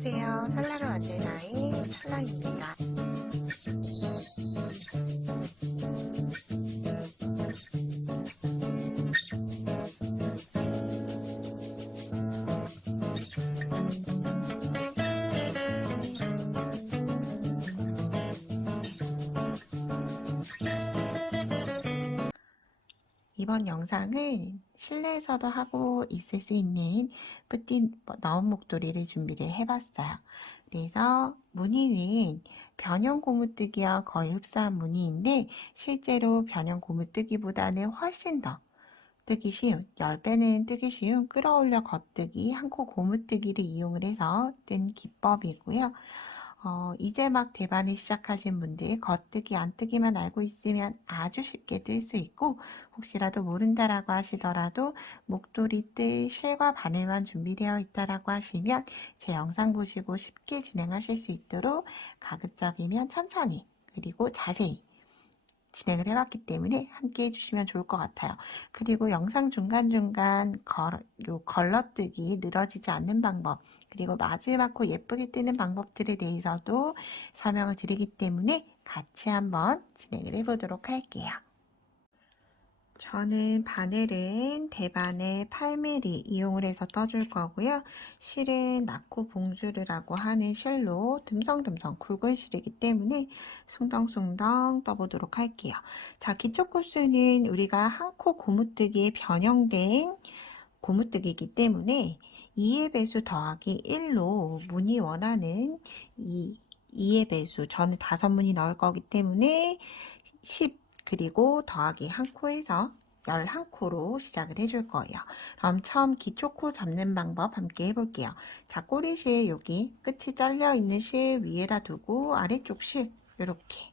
안녕하세요. 설날을 만들 나의 설날입니다. 이번 영상은 실내에서도 하고 있을 수 있는 뿌띠 너운 목도리를 준비를 해봤어요. 그래서 무늬는 변형 고무뜨기와 거의 흡사한 무늬인데 실제로 변형 고무뜨기보다는 훨씬 더 뜨기 쉬운, 10배는 뜨기 쉬운 끌어올려 겉뜨기, 한코 고무뜨기를 이용을 해서 뜬 기법이고요. 이제 막 대반을 시작하신 분들 겉뜨기 안뜨기만 알고 있으면 아주 쉽게 뜰 수 있고, 혹시라도 모른다라고 하시더라도 목도리 뜰 실과 바늘만 준비되어 있다라고 하시면 제 영상 보시고 쉽게 진행하실 수 있도록 가급적이면 천천히 그리고 자세히 진행을 해봤기 때문에 함께 해주시면 좋을 것 같아요. 그리고 영상 중간중간 걸러뜨기, 늘어지지 않는 방법, 그리고 마지막 코 예쁘게 뜨는 방법들에 대해서도 설명을 드리기 때문에 같이 한번 진행을 해보도록 할게요. 저는 바늘은 대바늘 8mm 이용을 해서 떠줄 거고요. 실은 나코 봉주르라고 하는 실로 듬성듬성 굵은 실이기 때문에 숭덩숭덩 떠보도록 할게요. 자, 기초 코스는 우리가 한 코 고무뜨기에 변형된 고무뜨기이기 때문에 2의 배수 더하기 1로 문이 원하는 2의 배수, 저는 5문이 넣을 거기 때문에 10 그리고 더하기 한 코에서 11코로 시작을 해줄 거예요. 그럼 처음 기초코 잡는 방법 함께 해볼게요. 자, 꼬리실 여기 끝이 잘려 있는 실 위에다 두고 아래쪽 실 이렇게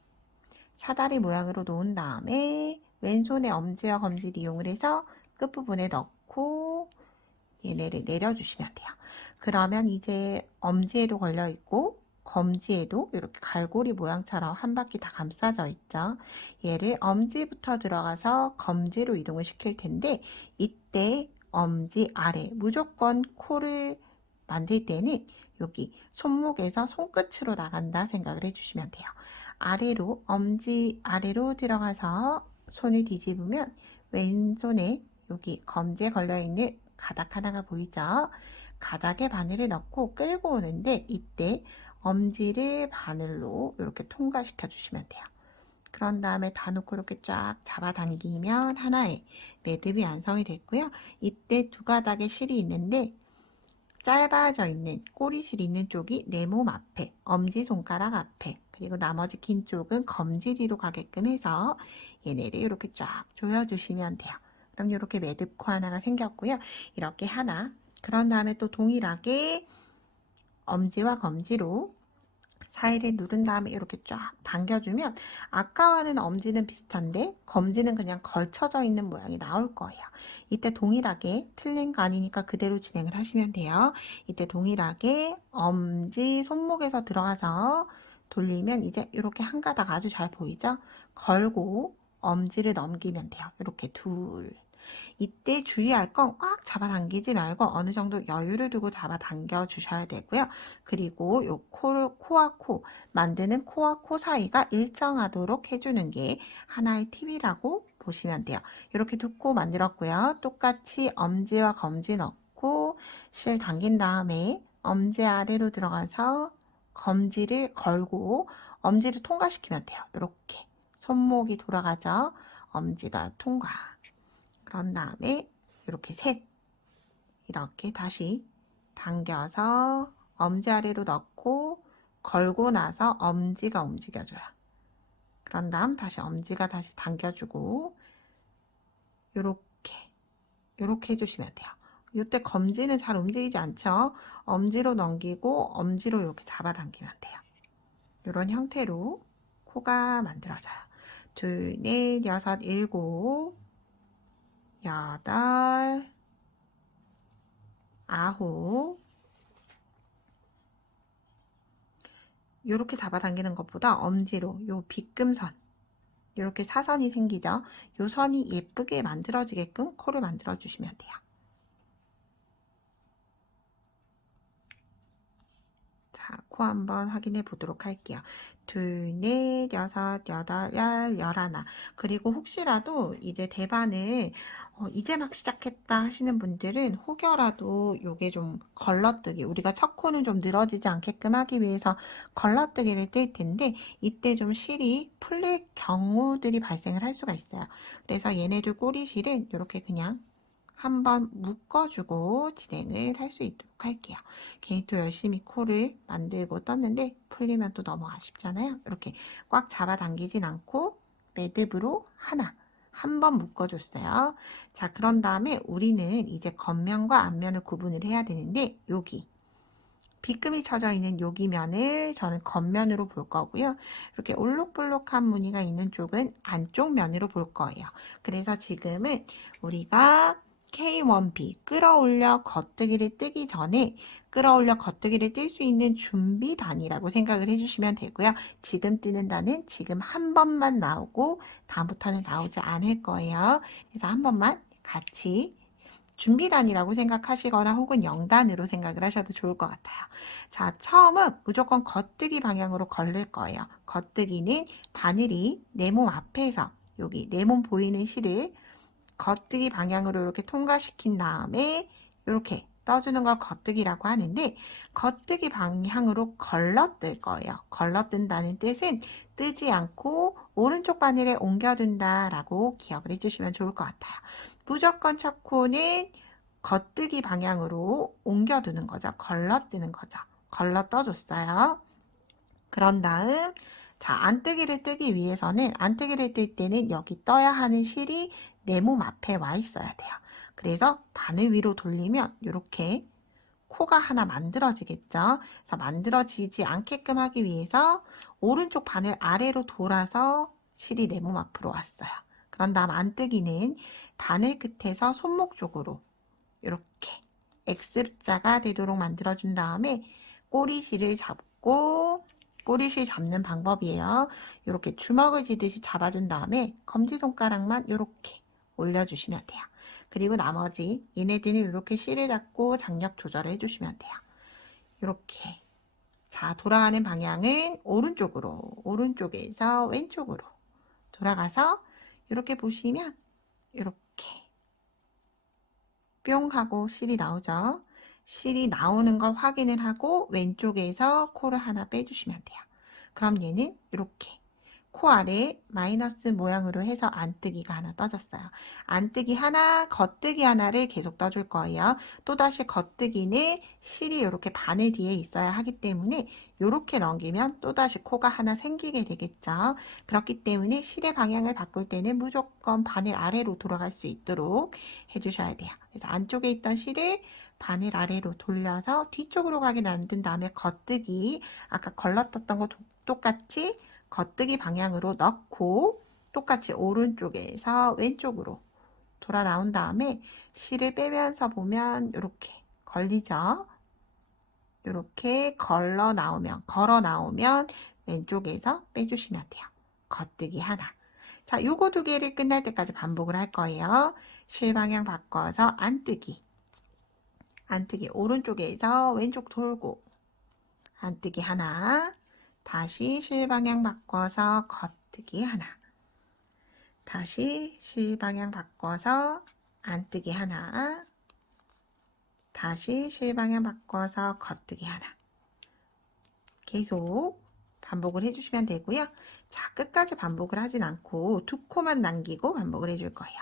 사다리 모양으로 놓은 다음에 왼손에 엄지와 검지를 이용을 해서 끝부분에 넣고 얘네를 내려주시면 돼요. 그러면 이제 엄지에도 걸려 있고 검지에도 이렇게 갈고리 모양처럼 한 바퀴 다 감싸져 있죠. 얘를 엄지부터 들어가서 검지로 이동을 시킬 텐데 이때 엄지 아래 무조건 코를 만들 때는 여기 손목에서 손끝으로 나간다 생각을 해주시면 돼요. 아래로 엄지 아래로 들어가서 손을 뒤집으면 왼손에 여기 검지에 걸려있는 가닥 하나가 보이죠? 가닥에 바늘을 넣고 끌고 오는데 이때 엄지를 바늘로 이렇게 통과시켜 주시면 돼요. 그런 다음에 다 놓고 이렇게 쫙 잡아당기면 하나의 매듭이 완성이 됐고요. 이때 두 가닥의 실이 있는데 짧아져 있는 꼬리실 있는 쪽이 내 몸 앞에, 엄지손가락 앞에, 그리고 나머지 긴 쪽은 검지 뒤로 가게끔 해서 얘네를 이렇게 쫙 조여주시면 돼요. 그럼 이렇게 매듭코 하나가 생겼고요. 이렇게 하나. 그런 다음에 또 동일하게 엄지와 검지로 사이를 누른 다음에 이렇게 쫙 당겨주면 아까와는 엄지는 비슷한데 검지는 그냥 걸쳐져 있는 모양이 나올 거예요. 이때 동일하게 틀린 거 아니니까 그대로 진행을 하시면 돼요. 이때 동일하게 엄지 손목에서 들어가서 돌리면 이제 이렇게 한 가닥 아주 잘 보이죠? 걸고 엄지를 넘기면 돼요. 이렇게 둘. 이때 주의할 건 꽉 잡아당기지 말고 어느 정도 여유를 두고 잡아당겨 주셔야 되고요. 그리고 요 코와 코 만드는 코와 코 사이가 일정하도록 해주는 게 하나의 팁이라고 보시면 돼요. 이렇게 두 코 만들었고요. 똑같이 엄지와 검지 넣고 실 당긴 다음에 엄지 아래로 들어가서 검지를 걸고 엄지를 통과시키면 돼요. 이렇게 손목이 돌아가죠. 엄지가 통과. 그런 다음에 이렇게 셋 이렇게 다시 당겨서 엄지 아래로 넣고 걸고 나서 엄지가 움직여줘요. 그런 다음 다시 엄지가 다시 당겨주고 요렇게 해주시면 돼요. 이때 검지는 잘 움직이지 않죠? 엄지로 넘기고 엄지로 이렇게 잡아당기면 돼요. 이런 형태로 코가 만들어져요. 둘, 넷, 여섯, 일곱, 여덟, 아홉. 이렇게 잡아당기는 것보다 엄지로 요 빗금선 이렇게 사선이 생기죠. 요 선이 예쁘게 만들어지게끔 코를 만들어 주시면 돼요. 코 한번 확인해 보도록 할게요. 둘, 넷, 여섯, 여덟, 열, 열하나. 그리고 혹시라도 이제 대반을 이제 막 시작했다 하시는 분들은 혹여라도 요게 좀 걸러뜨기, 우리가 첫 코는 좀 늘어지지 않게끔 하기 위해서 걸러뜨기를 뜰 텐데 이때 좀 실이 풀릴 경우들이 발생을 할 수가 있어요. 그래서 얘네들 꼬리실은 이렇게 그냥 한번 묶어주고 진행을 할 수 있도록 할게요. 개인도 열심히 코를 만들고 떴는데 풀리면 또 너무 아쉽잖아요. 이렇게 꽉 잡아당기진 않고 매듭으로 한 번 묶어줬어요. 자, 그런 다음에 우리는 이제 겉면과 앞면을 구분을 해야 되는데 여기 빗금이 쳐져 있는 여기면을 저는 겉면으로 볼 거고요. 이렇게 올록볼록한 무늬가 있는 쪽은 안쪽 면으로 볼 거예요. 그래서 지금은 우리가 K1B 끌어올려 겉뜨기를 뜨기 전에 끌어올려 겉뜨기를 뜰 수 있는 준비 단이라고 생각을 해주시면 되고요. 지금 뜨는 단은 지금 한 번만 나오고 다음부터는 나오지 않을 거예요. 그래서 한 번만 같이 준비단이라고 생각하시거나 혹은 영단으로 생각을 하셔도 좋을 것 같아요. 자, 처음은 무조건 겉뜨기 방향으로 걸릴 거예요. 겉뜨기는 바늘이 내 몸 앞에서 여기 내 몸 보이는 실을 겉뜨기 방향으로 이렇게 통과시킨 다음에 이렇게 떠주는 걸 겉뜨기라고 하는데 겉뜨기 방향으로 걸러뜰 거예요. 걸러뜬다는 뜻은 뜨지 않고 오른쪽 바늘에 옮겨둔다 라고 기억을 해주시면 좋을 것 같아요. 무조건 첫 코는 겉뜨기 방향으로 옮겨두는 거죠. 걸러뜨는 거죠. 걸러떠줬어요. 그런 다음 자, 안뜨기를 뜨기 위해서는 안뜨기를 뜰 때는 여기 떠야 하는 실이 내 몸 앞에 와 있어야 돼요. 그래서 바늘 위로 돌리면 이렇게 코가 하나 만들어지겠죠. 그래서 만들어지지 않게끔 하기 위해서 오른쪽 바늘 아래로 돌아서 실이 내 몸 앞으로 왔어요. 그런 다음 안뜨기는 바늘 끝에서 손목 쪽으로 이렇게 X자가 되도록 만들어준 다음에 꼬리실을 잡고 꼬리실 잡는 방법이에요. 이렇게 주먹을 쥐듯이 잡아준 다음에 검지손가락만 이렇게 올려주시면 돼요. 그리고 나머지 얘네들은 이렇게 실을 잡고 장력 조절을 해주시면 돼요. 이렇게 자 돌아가는 방향은 오른쪽으로 오른쪽에서 왼쪽으로 돌아가서 이렇게 보시면 이렇게 뿅 하고 실이 나오죠. 실이 나오는 걸 확인을 하고 왼쪽에서 코를 하나 빼주시면 돼요. 그럼 얘는 이렇게 코 아래에 마이너스 모양으로 해서 안뜨기가 하나 떠졌어요. 안뜨기 하나, 겉뜨기 하나를 계속 떠줄 거예요. 또다시 겉뜨기는 실이 이렇게 바늘 뒤에 있어야 하기 때문에 이렇게 넘기면 또다시 코가 하나 생기게 되겠죠. 그렇기 때문에 실의 방향을 바꿀 때는 무조건 바늘 아래로 돌아갈 수 있도록 해주셔야 돼요. 그래서 안쪽에 있던 실을 바늘 아래로 돌려서 뒤쪽으로 가게 만든 다음에 겉뜨기, 아까 걸러떴던 거 똑같이 겉뜨기 방향으로 넣고 똑같이 오른쪽에서 왼쪽으로 돌아 나온 다음에 실을 빼면서 보면 이렇게 걸리죠. 이렇게 걸어 나오면 왼쪽에서 빼주시면 돼요. 겉뜨기 하나. 자, 요거 두 개를 끝날 때까지 반복을 할 거예요. 실 방향 바꿔서 안뜨기. 안뜨기 오른쪽에서 왼쪽 돌고 안뜨기 하나. 다시 실 방향 바꿔서 겉뜨기 하나. 다시 실 방향 바꿔서 안뜨기 하나. 다시 실 방향 바꿔서 겉뜨기 하나. 계속 반복을 해주시면 되고요. 자, 끝까지 반복을 하진 않고 두 코만 남기고 반복을 해줄 거예요.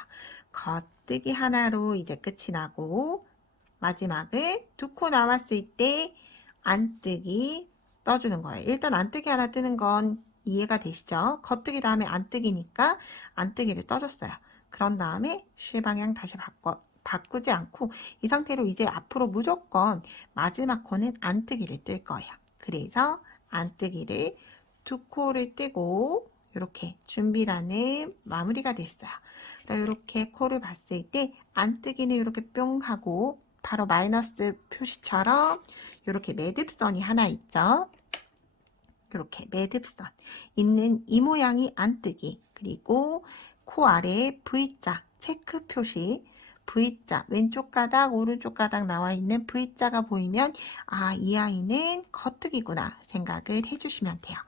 겉뜨기 하나로 이제 끝이 나고 마지막을 두 코 남았을 때 안뜨기 떠주는 거예요. 일단 안뜨기 하나 뜨는 건 이해가 되시죠? 겉뜨기 다음에 안뜨기니까 안뜨기를 떠줬어요. 그런 다음에 실 방향 다시 바꾸지 않고 이 상태로 이제 앞으로 무조건 마지막 코는 안뜨기를 뜰 거예요. 그래서 안뜨기를 두 코를 뜨고 이렇게 준비란은 마무리가 됐어요. 이렇게 코를 봤을 때 안뜨기는 이렇게 뿅 하고 바로 마이너스 표시처럼 이렇게 매듭선이 하나 있죠. 이렇게 매듭선 있는 이 모양이 안뜨기. 그리고 코 아래에 V자 체크 표시 V자, 왼쪽 가닥, 오른쪽 가닥 나와 있는 V자가 보이면 아, 이 아이는 겉뜨기구나 생각을 해주시면 돼요.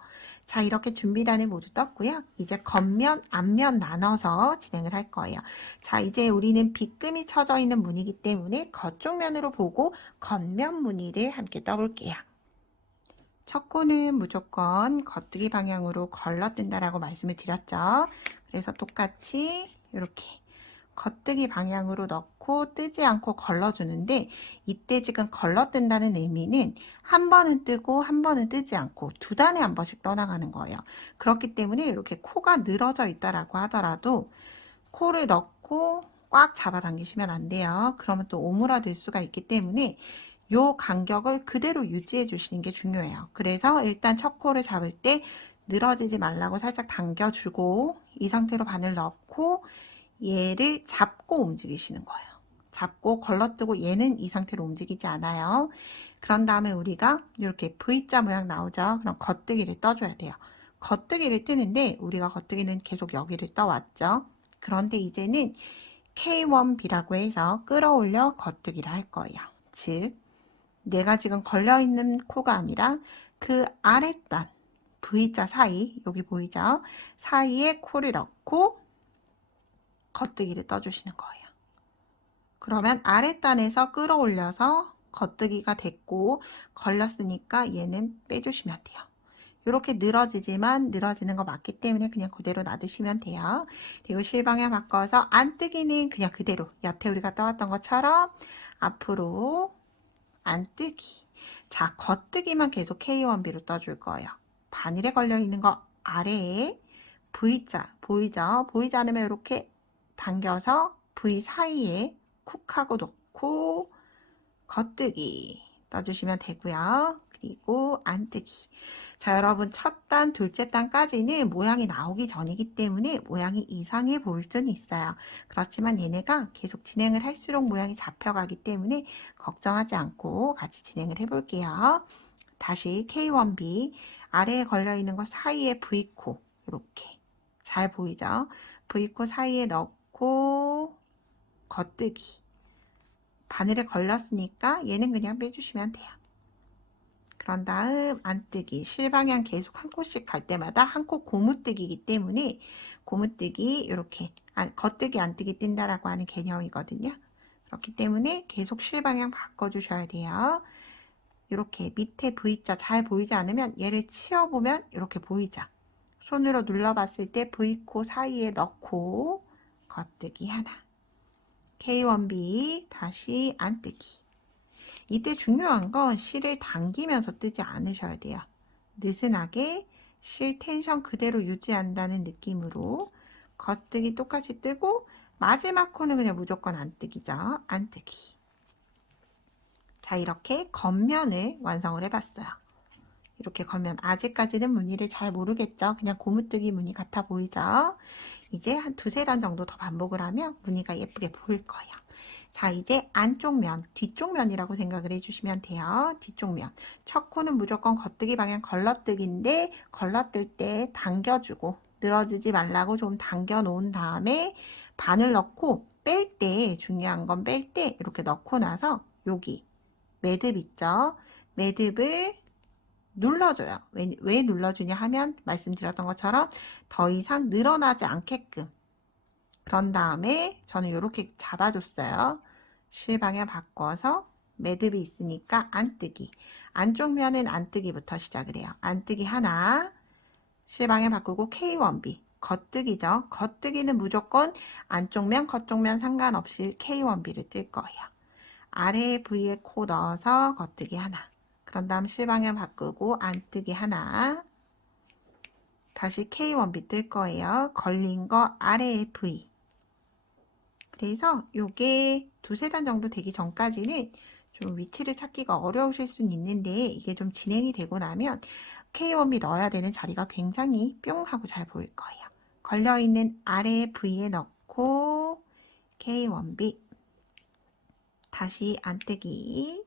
자, 이렇게 준비단을 모두 떴고요. 이제 겉면, 앞면 나눠서 진행을 할 거예요. 자, 이제 우리는 빗금이 쳐져 있는 무늬이기 때문에 겉쪽 면으로 보고 겉면 무늬를 함께 떠볼게요. 첫 코는 무조건 겉뜨기 방향으로 걸러뜬다라고 말씀을 드렸죠. 그래서 똑같이 이렇게 겉뜨기 방향으로 넣고 뜨지 않고 걸러주는데, 이때 지금 걸러뜬다는 의미는 한 번은 뜨고 한 번은 뜨지 않고 두 단에 한 번씩 떠나가는 거예요. 그렇기 때문에 이렇게 코가 늘어져 있다라고 하더라도 코를 넣고 꽉 잡아당기시면 안 돼요. 그러면 또 오므라들 수가 있기 때문에 요 간격을 그대로 유지해 주시는 게 중요해요. 그래서 일단 첫 코를 잡을 때 늘어지지 말라고 살짝 당겨주고 이 상태로 바늘 넣고 얘를 잡고 움직이시는 거예요. 잡고 걸러뜨고 얘는 이 상태로 움직이지 않아요. 그런 다음에 우리가 이렇게 V자 모양 나오죠. 그럼 겉뜨기를 떠줘야 돼요. 겉뜨기를 뜨는데 우리가 겉뜨기는 계속 여기를 떠왔죠. 그런데 이제는 K1B라고 해서 끌어올려 겉뜨기를 할 거예요. 즉 내가 지금 걸려있는 코가 아니라 그 아랫단 V자 사이, 여기 보이죠? 사이에 코를 넣고 겉뜨기를 떠주시는 거예요. 그러면 아랫단에서 끌어올려서 겉뜨기가 됐고 걸렸으니까 얘는 빼주시면 돼요. 이렇게 늘어지지만 늘어지는 거 맞기 때문에 그냥 그대로 놔두시면 돼요. 그리고 실방향 바꿔서 안뜨기는 그냥 그대로 여태 우리가 떠왔던 것처럼 앞으로 안뜨기. 자, 겉뜨기만 계속 K1B로 떠줄 거예요. 바늘에 걸려있는 거 아래에 V자 보이죠? 보이지 않으면 이렇게 당겨서 V 사이에 쿡 하고 놓고 겉뜨기 떠주시면 되고요. 그리고 안뜨기. 자, 여러분 첫 단, 둘째 단까지는 모양이 나오기 전이기 때문에 모양이 이상해 보일 수는 있어요. 그렇지만 얘네가 계속 진행을 할수록 모양이 잡혀가기 때문에 걱정하지 않고 같이 진행을 해볼게요. 다시 K1B 아래에 걸려있는 거 사이에 V코 이렇게 잘 보이죠? V코 사이에 넣고 겉뜨기. 바늘에 걸렸으니까 얘는 그냥 빼주시면 돼요. 그런 다음 안뜨기, 실방향 계속 한 코씩 갈 때마다 한 코 고무뜨기이기 때문에 고무뜨기 이렇게 겉뜨기 안뜨기 뜬다라고 하는 개념이거든요. 그렇기 때문에 계속 실방향 바꿔주셔야 돼요. 이렇게 밑에 V자 잘 보이지 않으면 얘를 치워보면 이렇게 보이죠. 손으로 눌러봤을 때 V코 사이에 넣고 겉뜨기 하나. K1B 다시 안뜨기. 이때 중요한 건 실을 당기면서 뜨지 않으셔야 돼요. 느슨하게 실 텐션 그대로 유지한다는 느낌으로 겉뜨기 똑같이 뜨고 마지막 코는 그냥 무조건 안뜨기죠. 안뜨기. 자, 이렇게 겉면을 완성을 해봤어요. 이렇게 겉면 아직까지는 무늬를 잘 모르겠죠. 그냥 고무뜨기 무늬 같아 보이죠. 이제 한 두세 단 정도 더 반복을 하면 무늬가 예쁘게 보일 거예요. 자, 이제 안쪽 면, 뒤쪽 면이라고 생각을 해주시면 돼요. 뒤쪽 면. 첫 코는 무조건 겉뜨기 방향 걸러뜨기인데 걸러뜰 때 당겨주고 늘어지지 말라고 좀 당겨 놓은 다음에 바늘 넣고 뺄 때 중요한 건 뺄 때 이렇게 넣고 나서 여기 매듭 있죠? 매듭을 눌러줘요. 왜 눌러주냐 하면 말씀드렸던 것처럼 더 이상 늘어나지 않게끔. 그런 다음에 저는 이렇게 잡아줬어요. 실방향 바꿔서 매듭이 있으니까 안뜨기. 안쪽 면은 안뜨기부터 시작을 해요. 안뜨기 하나. 실방향 바꾸고 K1B. 겉뜨기죠. 겉뜨기는 무조건 안쪽 면, 겉쪽 면 상관없이 K1B를 뜰 거예요. 아래 V에 코 넣어서 겉뜨기 하나. 그런 다음 실방향 바꾸고 안뜨기 하나. 다시 K1B 뜰 거예요. 걸린 거 아래에 V. 그래서 요게 두세 단 정도 되기 전까지는 좀 위치를 찾기가 어려우실 수는 있는데 이게 좀 진행이 되고 나면 K1B 넣어야 되는 자리가 굉장히 뿅 하고 잘 보일 거예요. 걸려있는 아래 V에 넣고 K1B 다시 안뜨기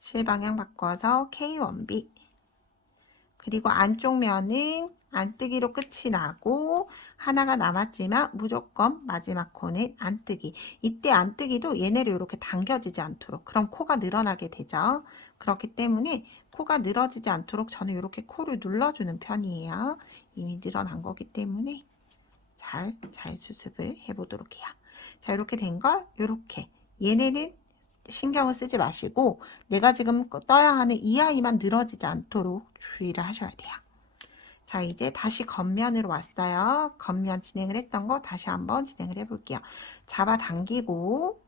실방향 바꿔서 K1B 그리고 안쪽 면은 안뜨기로 끝이 나고 하나가 남았지만 무조건 마지막 코는 안뜨기. 이때 안뜨기도 얘네를 이렇게 당겨지지 않도록, 그럼 코가 늘어나게 되죠. 그렇기 때문에 코가 늘어지지 않도록 저는 이렇게 코를 눌러주는 편이에요. 이미 늘어난 거기 때문에 잘 수습을 해보도록 해요. 자, 이렇게 된 걸 이렇게, 얘네는 신경을 쓰지 마시고 내가 지금 떠야 하는 이 아이만 늘어지지 않도록 주의를 하셔야 돼요. 자, 이제 다시 겉면으로 왔어요. 겉면 진행을 했던 거 다시 한번 진행을 해볼게요. 잡아당기고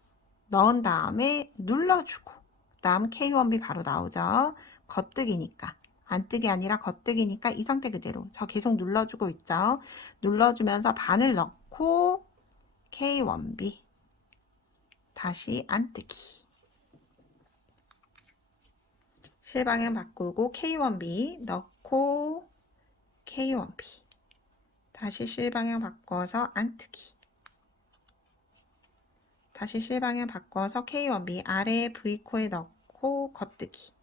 넣은 다음에 눌러주고, 그 다음 K1B 바로 나오죠. 겉뜨기니까. 안뜨기 아니라 겉뜨기니까 이 상태 그대로 저 계속 눌러주고 있죠. 눌러주면서 바늘 넣고 K1B 다시 안뜨기, 실방향 바꾸고 K1B 넣고 K1B 다시 실방향 바꿔서 안뜨기, 다시 실방향 바꿔서 K1B 아래 V코에 넣고 겉뜨기,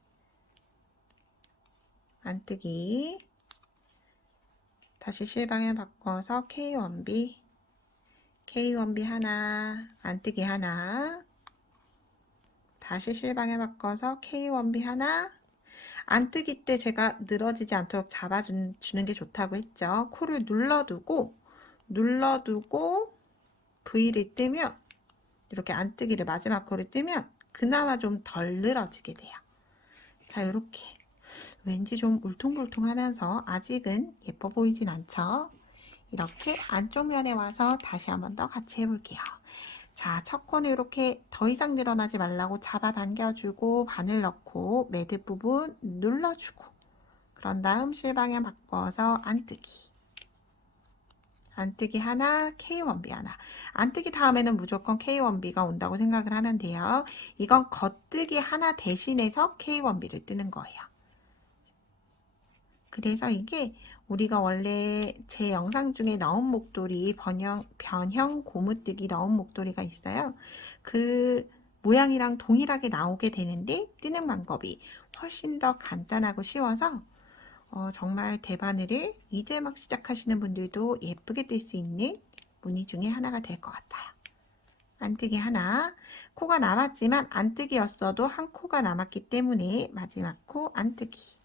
안뜨기, 다시 실방향 바꿔서 K1B, K1B 하나, 안뜨기 하나, 다시 실방향 바꿔서 K1B 하나. 안뜨기 때 제가 늘어지지 않도록 잡아주는 게 좋다고 했죠. 코를 눌러두고 V를 뜨면, 이렇게 안뜨기를 마지막 코를 뜨면 그나마 좀 덜 늘어지게 돼요. 자, 이렇게 왠지 좀 울퉁불퉁하면서 아직은 예뻐 보이진 않죠. 이렇게 안쪽 면에 와서 다시 한번 더 같이 해볼게요. 자, 첫 코는 이렇게 더 이상 늘어나지 말라고 잡아당겨주고 바늘 넣고 매듭 부분 눌러주고, 그런 다음 실방향 바꿔서 안뜨기, 안뜨기 하나, K1B 하나. 안뜨기 다음에는 무조건 K1B가 온다고 생각을 하면 돼요. 이건 겉뜨기 하나 대신해서 K1B를 뜨는 거예요. 그래서 이게 우리가 원래 제 영상 중에 나온 목도리, 변형 고무뜨기 나온 목도리가 있어요. 그 모양이랑 동일하게 나오게 되는데 뜨는 방법이 훨씬 더 간단하고 쉬워서 정말 대바늘을 이제 막 시작하시는 분들도 예쁘게 뜰 수 있는 무늬 중에 하나가 될 것 같아요. 안뜨기 하나, 코가 남았지만 안뜨기였어도 한 코가 남았기 때문에 마지막 코 안뜨기.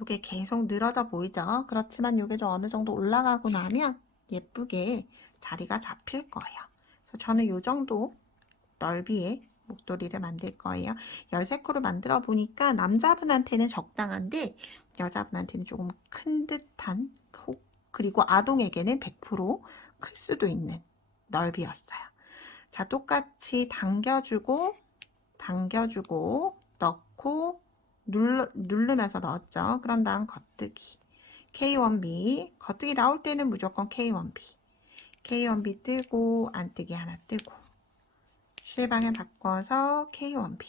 이게 계속 늘어져 보이죠? 그렇지만 이게 좀 어느 정도 올라가고 나면 예쁘게 자리가 잡힐 거예요. 그래서 저는 이 정도 넓이의 목도리를 만들 거예요. 13코를 만들어 보니까 남자분한테는 적당한데 여자분한테는 조금 큰 듯한, 그리고 아동에게는 100%클 수도 있는 넓이였어요. 자, 똑같이 당겨주고 넣고 누르면서 넣었죠. 그런 다음 겉뜨기, K1B, 겉뜨기 나올 때는 무조건 K1B 뜨고 안뜨기 하나 뜨고, 실방향 바꿔서 K1B,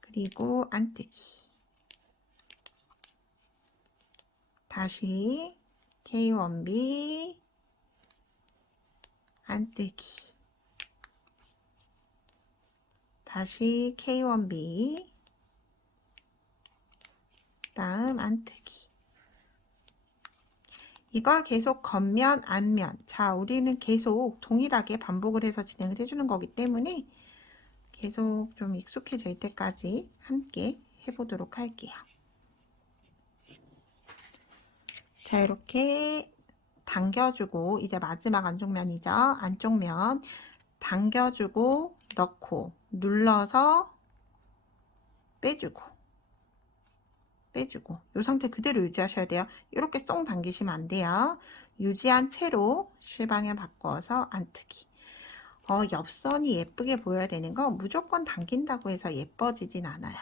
그리고 안뜨기, 다시 K1B, 안뜨기, 다시 K1B, 다음 안뜨기. 이걸 계속 겉면, 앞면. 자, 우리는 계속 동일하게 반복을 해서 진행을 해주는 거기 때문에 계속 좀 익숙해질 때까지 함께 해보도록 할게요. 자, 이렇게 당겨주고, 이제 마지막 안쪽면이죠. 안쪽면 당겨주고 넣고 눌러서 빼주고 이 상태 그대로 유지하셔야 돼요. 이렇게 쏙 당기시면 안 돼요. 유지한 채로 실방향 바꿔서 안뜨기. 옆선이 예쁘게 보여야 되는 거 무조건 당긴다고 해서 예뻐지진 않아요.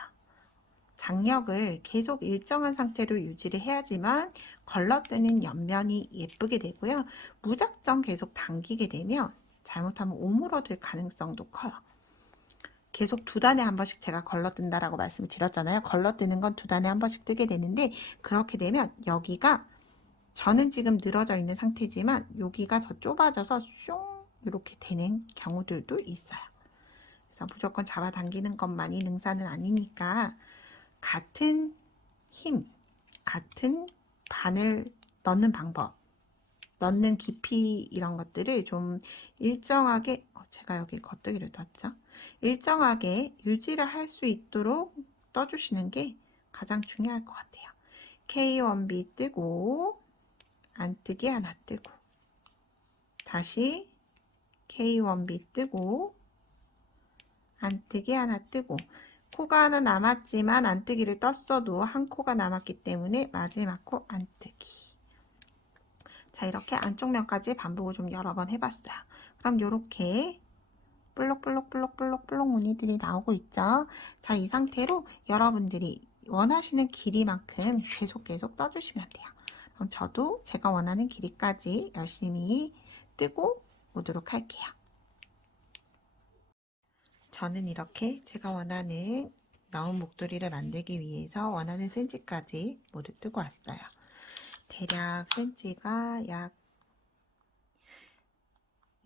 장력을 계속 일정한 상태로 유지를 해야지만 걸러뜨는 옆면이 예쁘게 되고요. 무작정 계속 당기게 되면 잘못하면 오므러들 가능성도 커요. 계속 두 단에 한 번씩 제가 걸러뜬다라고 말씀을 드렸잖아요. 걸러뜨는 건 두 단에 한 번씩 뜨게 되는데, 그렇게 되면 여기가, 저는 지금 늘어져 있는 상태지만 여기가 더 좁아져서 숑 이렇게 되는 경우들도 있어요. 그래서 무조건 잡아당기는 것만이 능사는 아니니까 같은 힘, 같은 바늘 넣는 방법, 넣는 깊이 이런 것들을 좀 일정하게 제가 여기 겉뜨기를 떴죠. 일정하게 유지를 할 수 있도록 떠주시는 게 가장 중요할 것 같아요. K1B 뜨고 안뜨기 하나 뜨고 다시 K1B 뜨고 안뜨기 하나 뜨고 코가 하나 남았지만 안뜨기를 떴어도 한 코가 남았기 때문에 마지막 코 안뜨기. 자, 이렇게 안쪽 면까지 반복을 좀 여러 번 해봤어요. 그럼 이렇게 볼록볼록 무늬들이 나오고 있죠. 자, 이 상태로 여러분들이 원하시는 길이만큼 계속 떠주시면 돼요. 그럼 저도 제가 원하는 길이까지 열심히 뜨고 오도록 할게요. 저는 이렇게 제가 원하는 나온 목도리를 만들기 위해서 원하는 센치까지 모두 뜨고 왔어요. 대략 센치가 약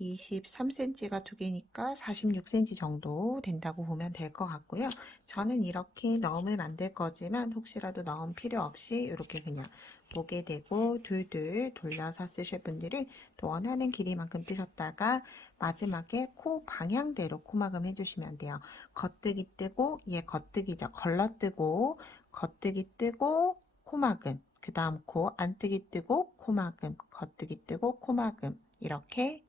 23cm가 두 개니까 46cm 정도 된다고 보면 될 것 같고요. 저는 이렇게 너음을 만들 거지만 혹시라도 너음 필요 없이 이렇게 그냥 목에 대고 둘둘 돌려서 쓰실 분들은 또 원하는 길이만큼 뜨셨다가 마지막에 코 방향대로 코막음 해주시면 돼요. 겉뜨기 뜨고 얘 겉뜨기죠. 걸러뜨고 겉뜨기 뜨고 코막음, 그 다음 코 안뜨기 뜨고 코막음, 겉뜨기 뜨고 코막음, 이렇게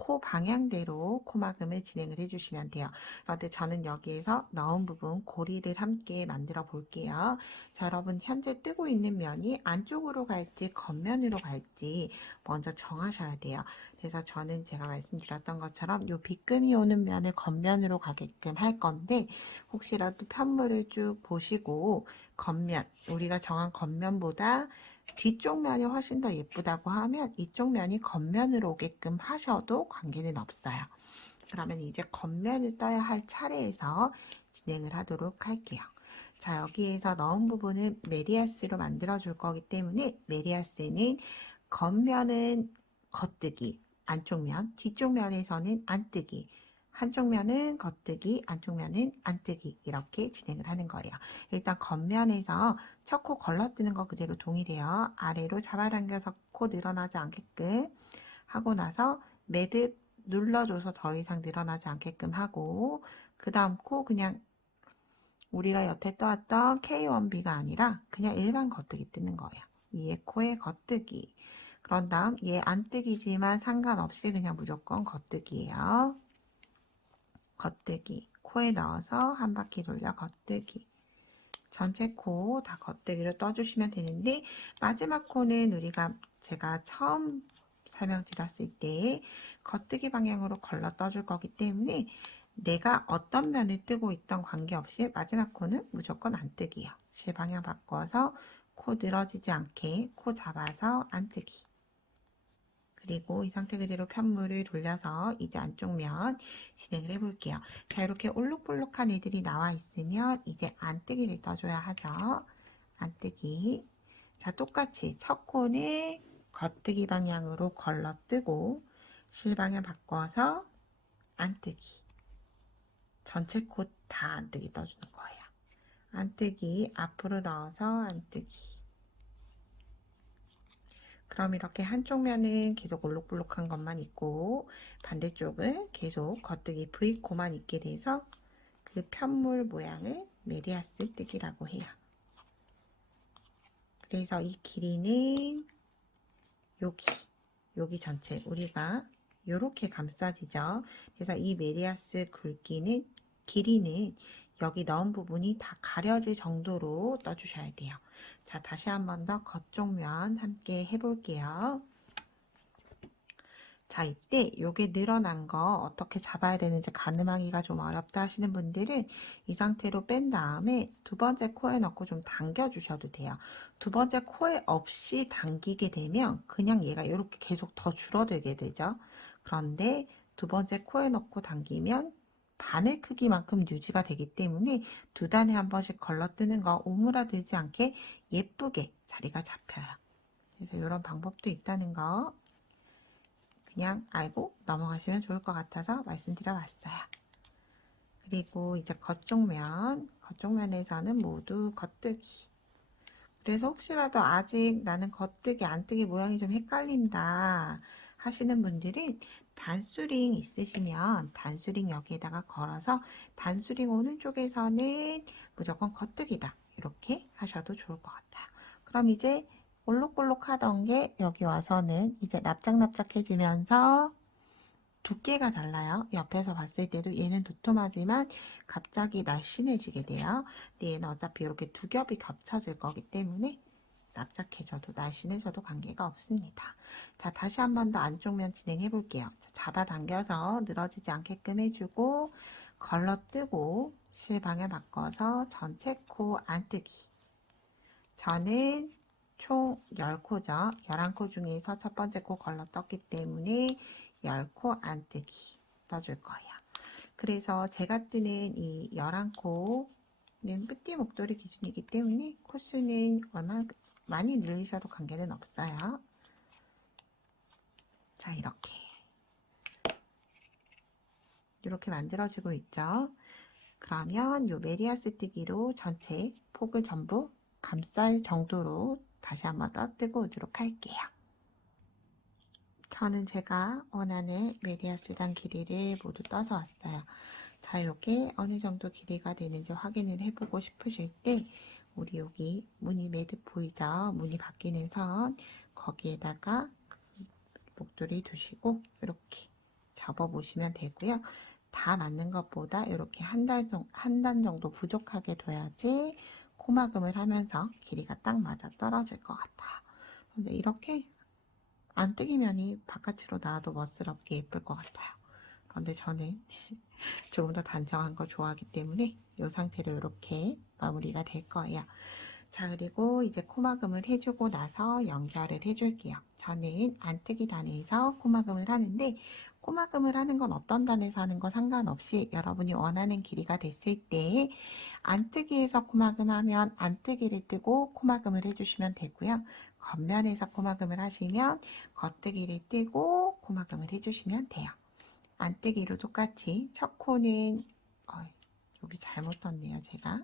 코 방향대로 코막음을 진행을 해주시면 돼요. 그런데 저는 여기에서 넣은 부분 고리를 함께 만들어 볼게요. 자, 여러분 현재 뜨고 있는 면이 안쪽으로 갈지 겉면으로 갈지 먼저 정하셔야 돼요. 그래서 저는 제가 말씀드렸던 것처럼 이 빗금이 오는 면을 겉면으로 가게끔 할 건데 혹시라도 편물을 쭉 보시고 겉면, 우리가 정한 겉면보다 뒤쪽 면이 훨씬 더 예쁘다고 하면 이쪽 면이 겉면으로 오게끔 하셔도 관계는 없어요. 그러면 이제 겉면을 떠야 할 차례에서 진행을 하도록 할게요. 자, 여기에서 넣은 부분은 메리아스로 만들어 줄 거기 때문에 메리아스는 겉면은 겉뜨기, 안쪽 면, 뒤쪽 면에서는 안뜨기, 한쪽 면은 겉뜨기, 안쪽 면은 안뜨기, 이렇게 진행을 하는 거예요. 일단 겉면에서 첫 코 걸러뜨는 거 그대로 동일해요. 아래로 잡아당겨서 코 늘어나지 않게끔 하고 나서 매듭 눌러줘서 더 이상 늘어나지 않게끔 하고, 그 다음 코 그냥 우리가 여태 떠왔던 K1B가 아니라 그냥 일반 겉뜨기 뜨는 거예요. 위에 코에 겉뜨기. 그런 다음 얘 안뜨기지만 상관없이 그냥 무조건 겉뜨기예요. 겉뜨기. 코에 넣어서 한 바퀴 돌려 겉뜨기. 전체 코 다 겉뜨기로 떠주시면 되는데 마지막 코는 우리가 제가 처음 설명드렸을 때 겉뜨기 방향으로 걸러 떠줄 거기 때문에 내가 어떤 면을 뜨고 있던 관계없이 마지막 코는 무조건 안뜨기요. 실방향 바꿔서 코 늘어지지 않게 코 잡아서 안뜨기. 그리고 이 상태 그대로 편물을 돌려서 이제 안쪽 면 진행을 해볼게요. 자, 이렇게 올록볼록한 애들이 나와 있으면 이제 안뜨기를 떠줘야 하죠. 안뜨기. 자, 똑같이 첫 코는 겉뜨기 방향으로 걸러뜨고 실방향 바꿔서 안뜨기. 전체 코 다 안뜨기 떠주는 거예요. 안뜨기 앞으로 넣어서 안뜨기. 그럼 이렇게 한쪽 면은 계속 올록볼록한 것만 있고 반대쪽은 계속 겉뜨기 V코만 있게 돼서 그 편물 모양을 메리아스 뜨기라고 해요. 그래서 이 길이는 여기 전체 우리가 이렇게 감싸지죠. 그래서 이 메리아스 굵기는 길이는 여기 넣은 부분이 다 가려질 정도로 떠주셔야 돼요. 자, 다시 한 번 더 겉쪽 면 함께 해볼게요. 자, 이때 요게 늘어난 거 어떻게 잡아야 되는지 가늠하기가 좀 어렵다 하시는 분들은 이 상태로 뺀 다음에 두 번째 코에 넣고 좀 당겨 주셔도 돼요. 두 번째 코에 없이 당기게 되면 그냥 얘가 이렇게 계속 더 줄어들게 되죠. 그런데 두 번째 코에 넣고 당기면 바늘 크기만큼 유지가 되기 때문에 두 단에 한 번씩 걸러뜨는 거 오므라들지 않게 예쁘게 자리가 잡혀요. 그래서 이런 방법도 있다는 거 그냥 알고 넘어가시면 좋을 것 같아서 말씀드려 봤어요. 그리고 이제 겉쪽면에서는 모두 겉뜨기. 그래서 혹시라도 아직 나는 겉뜨기, 안뜨기 모양이 좀 헷갈린다 하시는 분들은 단수링 있으시면 단수링 여기에다가 걸어서 단수링 오는 쪽에서는 무조건 겉뜨기다 이렇게 하셔도 좋을 것 같아요. 그럼 이제 볼록볼록 하던 게 여기 와서는 이제 납작납작해지면서 두께가 달라요. 옆에서 봤을 때도 얘는 도톰하지만 갑자기 날씬해지게 돼요. 근데 얘는 어차피 이렇게 두 겹이 겹쳐질 거기 때문에 납작해져도 날씬해져도 관계가 없습니다. 자, 다시 한 번 더 안쪽 면 진행해 볼게요. 잡아당겨서 늘어지지 않게끔 해주고 걸러뜨고 실방을 바꿔서 전체 코 안뜨기. 저는 총 10코죠. 11코 중에서 첫 번째 코 걸러떴기 때문에 10코 안뜨기 떠줄 거예요. 그래서 제가 뜨는 이 11코는 뿌띠 목도리 기준이기 때문에 코수는 얼마 많이 늘리셔도 관계는 없어요. 자, 이렇게 만들어지고 있죠. 그러면 이 메리아스 뜨기로 전체 폭을 전부 감쌀 정도로 다시 한번 떠뜨고 오도록 할게요. 저는 제가 원하는 메리아스단 길이를 모두 떠서 왔어요. 자, 요게 어느 정도 길이가 되는지 확인을 해보고 싶으실 때 우리 여기 무늬 매듭 보이죠? 무늬 바뀌는 선 거기에다가 목도리 두시고 이렇게 접어보시면 되고요. 다 맞는 것보다 이렇게 한 단 정도 부족하게 둬야지 코막음을 하면서 길이가 딱 맞아 떨어질 것 같아요. 근데 이렇게 안뜨기면이 바깥으로 나와도 멋스럽게 예쁠 것 같아요. 그런데 저는 조금 더 단정한 거 좋아하기 때문에 이 상태로 이렇게 마무리가 될 거예요. 자, 그리고 이제 코막음을 해주고 나서 연결을 해줄게요. 저는 안뜨기 단에서 코막음을 하는데 코막음을 하는 건 어떤 단에서 하는 거 상관없이 여러분이 원하는 길이가 됐을 때 안뜨기에서 코막음하면 안뜨기를 뜨고 코막음을 해주시면 되고요. 겉면에서 코막음을 하시면 겉뜨기를 뜨고 코막음을 해주시면 돼요. 안뜨기로 똑같이 첫 코는 여기 잘못 떴네요. 제가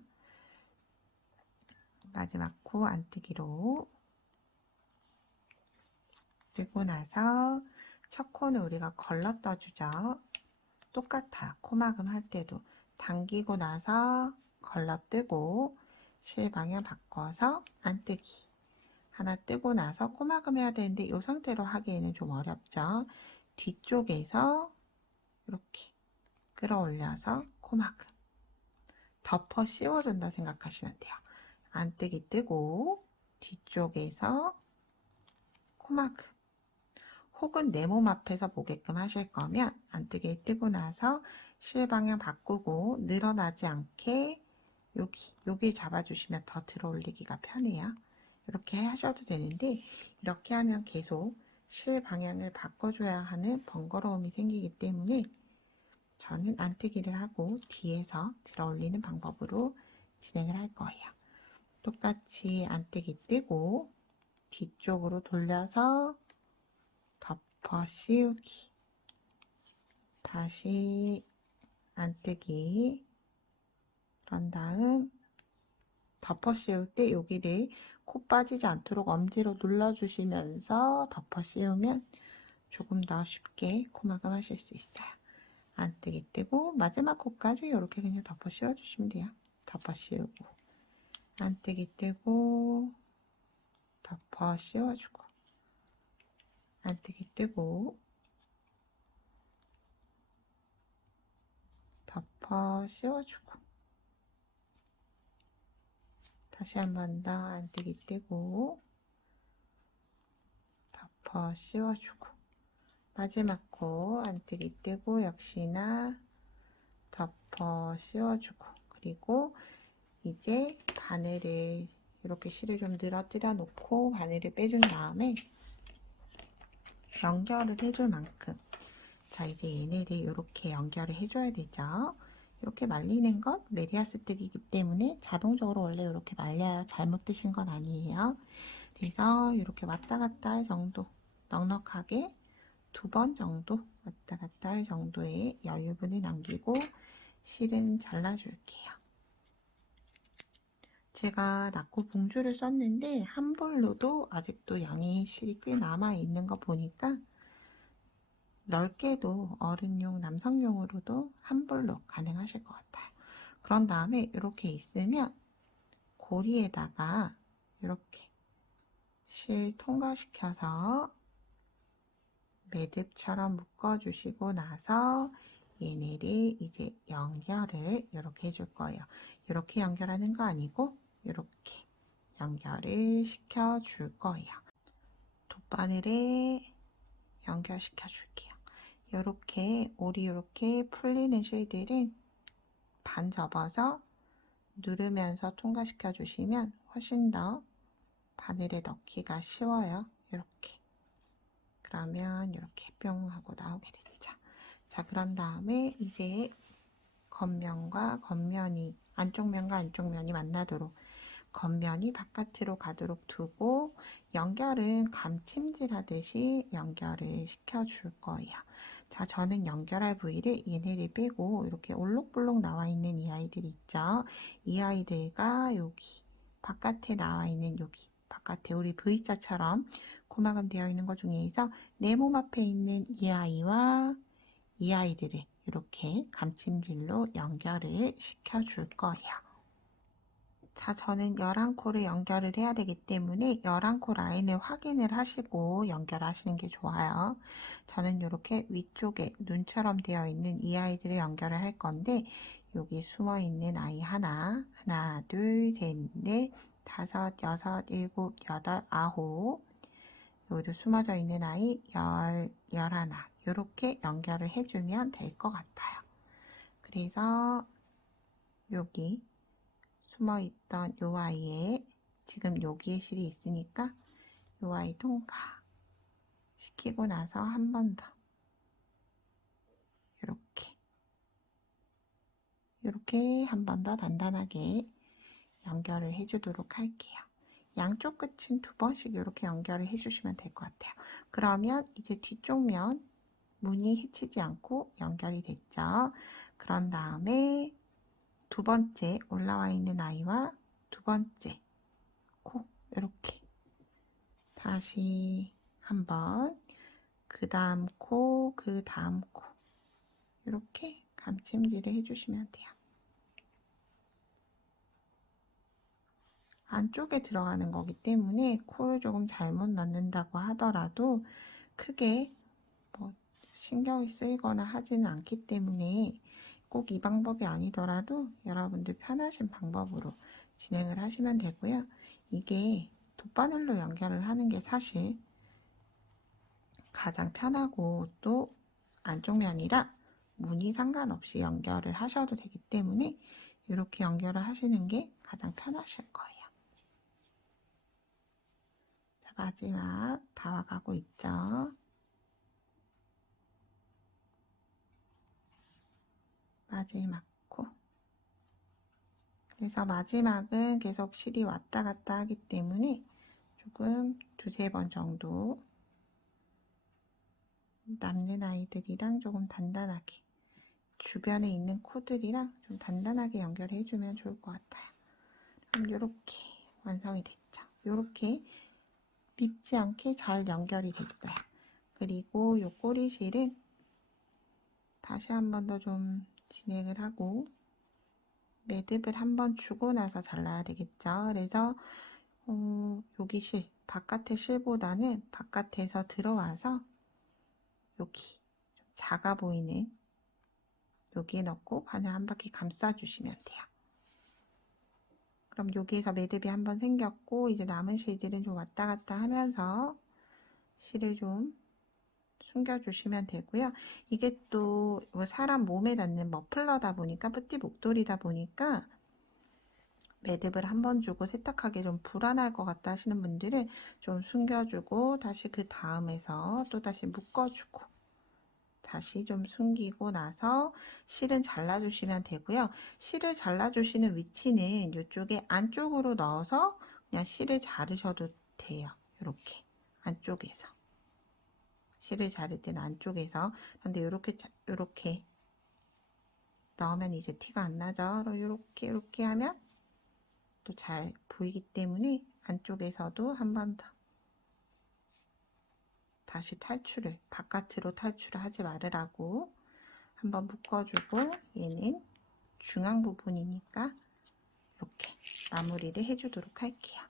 마지막 코 안뜨기로 뜨고 나서 첫 코는 우리가 걸러 떠주죠. 똑같아요. 코막음 할 때도 당기고 나서 걸러 뜨고 실 방향 바꿔서 안뜨기 하나 뜨고 나서 코막음 해야 되는데 이 상태로 하기에는 좀 어렵죠. 뒤쪽에서 이렇게 끌어올려서 코막음 덮어 씌워준다 생각하시면 돼요. 안뜨기 뜨고 뒤쪽에서 코막음 혹은 내 몸 앞에서 보게끔 하실 거면 안뜨기를 뜨고 나서 실 방향 바꾸고 늘어나지 않게 여기 잡아주시면 더 들어 올리기가 편해요. 이렇게 하셔도 되는데 이렇게 하면 계속 실 방향을 바꿔줘야 하는 번거로움이 생기기 때문에 저는 안뜨기를 하고 뒤에서 들어 올리는 방법으로 진행을 할 거예요. 똑같이 안뜨기 뜨고 뒤쪽으로 돌려서 덮어 씌우기 다시 안뜨기 그런 다음 덮어 씌울 때 여기를 코 빠지지 않도록 엄지로 눌러주시면서 덮어 씌우면 조금 더 쉽게 코막음 하실 수 있어요. 안뜨기 뜨고 마지막 코까지 이렇게 그냥 덮어 씌워주시면 돼요. 덮어 씌우고 안뜨기 뜨고 덮어 씌워주고 안뜨기 뜨고 덮어 씌워주고 다시 한 번 더 안뜨기 뜨고 덮어 씌워주고 마지막 코 안뜨기 뜨고 역시나 덮어 씌워주고 그리고 이제 바늘을 이렇게 실을 좀 늘어뜨려 놓고 바늘을 빼준 다음에 연결을 해줄 만큼 자 이제 얘네를 이렇게 연결을 해줘야 되죠. 이렇게 말리는 건 메리아스 뜨기이기 때문에 자동적으로 원래 이렇게 말려요. 잘못 뜨신 건 아니에요. 그래서 이렇게 왔다 갔다 할 정도 넉넉하게 2번 정도 왔다 갔다 할 정도의 여유분을 남기고 실은 잘라줄게요. 제가 낙구 봉주를 썼는데 한 볼로도 아직도 양이 실이 꽤 남아 있는 거 보니까 넓게도 어른용, 남성용으로도 한 볼로 가능하실 것 같아요. 그런 다음에 이렇게 있으면 고리에다가 이렇게 실 통과시켜서 매듭처럼 묶어주시고 나서 얘네를 이제 연결을 이렇게 해줄 거예요. 이렇게 연결하는 거 아니고 이렇게 연결을 시켜줄 거예요. 돗바늘에 연결시켜 줄게요. 이렇게 올이 이렇게 풀리는 실들은 반 접어서 누르면서 통과시켜 주시면 훨씬 더 바늘에 넣기가 쉬워요. 이렇게. 그러면 이렇게 뿅 하고 나오게 됐죠. 자, 그런 다음에 이제 겉면과 겉면이, 안쪽 면과 안쪽 면이 만나도록 겉면이 바깥으로 가도록 두고 연결은 감침질 하듯이 연결을 시켜줄 거예요. 자, 저는 연결할 부위를 얘네를 빼고 이렇게 올록볼록 나와 있는 이 아이들 있죠? 이 아이들과 여기 바깥에 나와 있는 여기 바깥에 우리 V자처럼 고마금 되어 있는 것 중에서 내 몸 앞에 있는 이 아이와 이 아이들을 이렇게 감침질로 연결을 시켜줄 거예요. 자, 저는 11코를 연결을 해야 되기 때문에 11코 라인을 확인을 하시고 연결하시는 게 좋아요. 저는 이렇게 위쪽에 눈처럼 되어 있는 이 아이들을 연결을 할 건데 여기 숨어 있는 아이 하나, 둘, 셋, 넷, 다섯, 여섯, 일곱, 여덟, 아홉, 여기도 숨어져 있는 아이 11 이렇게 연결을 해주면 될 것 같아요. 그래서 여기 숨어있던 요 아이에 지금 여기에 실이 있으니까 요 아이 통과 시키고 나서 한 번 더 이렇게 한 번 더 단단하게 연결을 해주도록 할게요. 양쪽 끝은 2번씩 이렇게 연결을 해주시면 될 것 같아요. 그러면 이제 뒤쪽 면 무늬 해치지 않고 연결이 됐죠. 그런 다음에 두 번째 올라와 있는 아이와 두 번째 코 이렇게 다시 한번 그 다음 코, 그 다음 코 이렇게 감침질을 해주시면 돼요. 안쪽에 들어가는 거기 때문에 코를 조금 잘못 넣는다고 하더라도 크게 뭐 신경이 쓰이거나 하지는 않기 때문에 꼭 이 방법이 아니더라도 여러분들 편하신 방법으로 진행을 하시면 되고요. 이게 돗바늘로 연결을 하는 게 사실 가장 편하고 또 안쪽 면이라 무늬 상관없이 연결을 하셔도 되기 때문에 이렇게 연결을 하시는 게 가장 편하실 거예요. 자, 마지막 다 와가고 있죠. 마지막 코. 그래서 마지막은 계속 실이 왔다 갔다 하기 때문에 조금 2-3번 정도 남는 아이들이랑 조금 단단하게 주변에 있는 코들이랑 좀 단단하게 연결해 주면 좋을 것 같아요. 그럼 이렇게 완성이 됐죠. 이렇게 밉지 않게 잘 연결이 됐어요. 그리고 이 꼬리실은 다시 한 번 더 좀 진행을 하고 매듭을 한번 주고 나서 잘라야 되겠죠. 그래서 여기 실, 바깥의 실보다는 바깥에서 들어와서 여기 좀 작아 보이는 여기에 넣고 바늘 한 바퀴 감싸주시면 돼요. 그럼 여기에서 매듭이 한번 생겼고 이제 남은 실들은 좀 왔다 갔다 하면서 실을 좀 숨겨주시면 되고요. 이게 또 사람 몸에 닿는 머플러다 보니까 뿌띠 목도리다 보니까 매듭을 한번 주고 세탁하기 좀 불안할 것 같다 하시는 분들은 좀 숨겨주고 다시 그 다음에서 또 다시 묶어주고 다시 좀 숨기고 나서 실은 잘라주시면 되고요. 실을 잘라주시는 위치는 이쪽에 안쪽으로 넣어서 그냥 실을 자르셔도 돼요. 이렇게 안쪽에서 실을 자를 때는 안쪽에서. 근데 이렇게 넣으면 이제 티가 안 나죠. 이렇게 하면 또 잘 보이기 때문에 안쪽에서도 한 번 더 다시 바깥으로 탈출을 하지 말으라고 한번 묶어주고, 얘는 중앙 부분이니까 이렇게 마무리를 해주도록 할게요.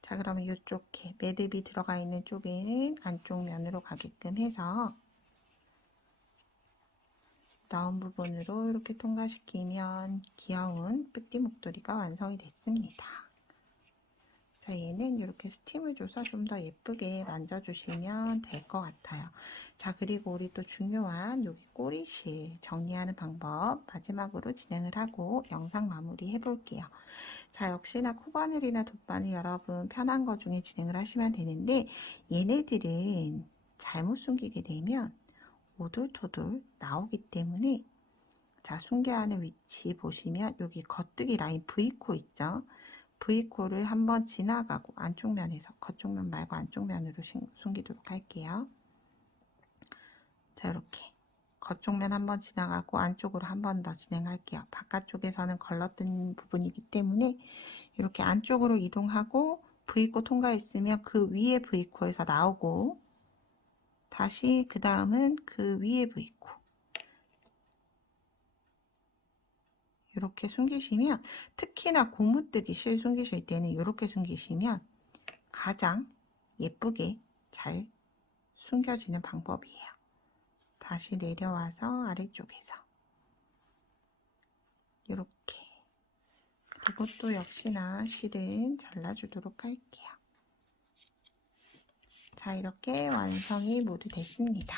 자, 그러면 이쪽 매듭이 들어가 있는 쪽에는 안쪽 면으로 가게끔 해서 나온 부분으로 이렇게 통과시키면 귀여운 뿌띠 목도리가 완성이 됐습니다. 자, 얘는 이렇게 스팀을 줘서 좀 더 예쁘게 만져주시면 될 것 같아요. 자, 그리고 우리 또 중요한 여기 꼬리실 정리하는 방법 마지막으로 진행을 하고 영상 마무리 해볼게요. 자, 역시나 코바늘이나 돗바늘 여러분 편한 거 중에 진행을 하시면 되는데, 얘네들은 잘못 숨기게 되면 오돌토돌 나오기 때문에, 자, 숨겨야 하는 위치 보시면 여기 겉뜨기 라인 V코 있죠? V코를 한번 지나가고 안쪽 면에서, 겉쪽 면 말고 안쪽 면으로 숨기도록 할게요. 자, 이렇게 겉쪽 면 한번 지나가고 안쪽으로 한 번 더 진행할게요. 바깥쪽에서는 걸러뜬 부분이기 때문에 이렇게 안쪽으로 이동하고 V코 통과했으면 그 위에 V코에서 나오고, 다시 그 다음은 그 위에 V코 이렇게 숨기시면, 특히나 고무뜨기 실 숨기실 때는 이렇게 숨기시면 가장 예쁘게 잘 숨겨지는 방법이에요. 다시 내려와서 아래쪽에서 이렇게, 그리고 또 역시나 실은 잘라주도록 할게요. 자, 이렇게 완성이 모두 됐습니다.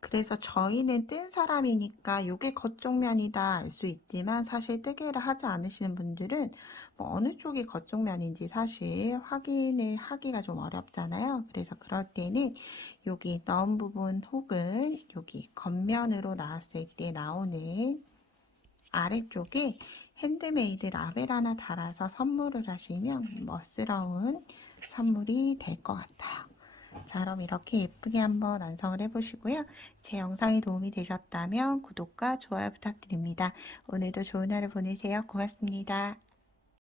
그래서 저희는 뜬 사람이니까 요게 겉쪽면이다 알 수 있지만, 사실 뜨개를 하지 않으시는 분들은 뭐 어느 쪽이 겉쪽면인지 사실 확인을 하기가 좀 어렵잖아요. 그래서 그럴 때는 여기 넣은 부분 혹은 여기 겉면으로 나왔을 때 나오는 아래쪽에 핸드메이드 라벨 하나 달아서 선물을 하시면 멋스러운 선물이 될 것 같아요. 자, 그럼 이렇게 예쁘게 한번 완성을 해보시고요. 제 영상이 도움이 되셨다면 구독과 좋아요 부탁드립니다. 오늘도 좋은 하루 보내세요. 고맙습니다.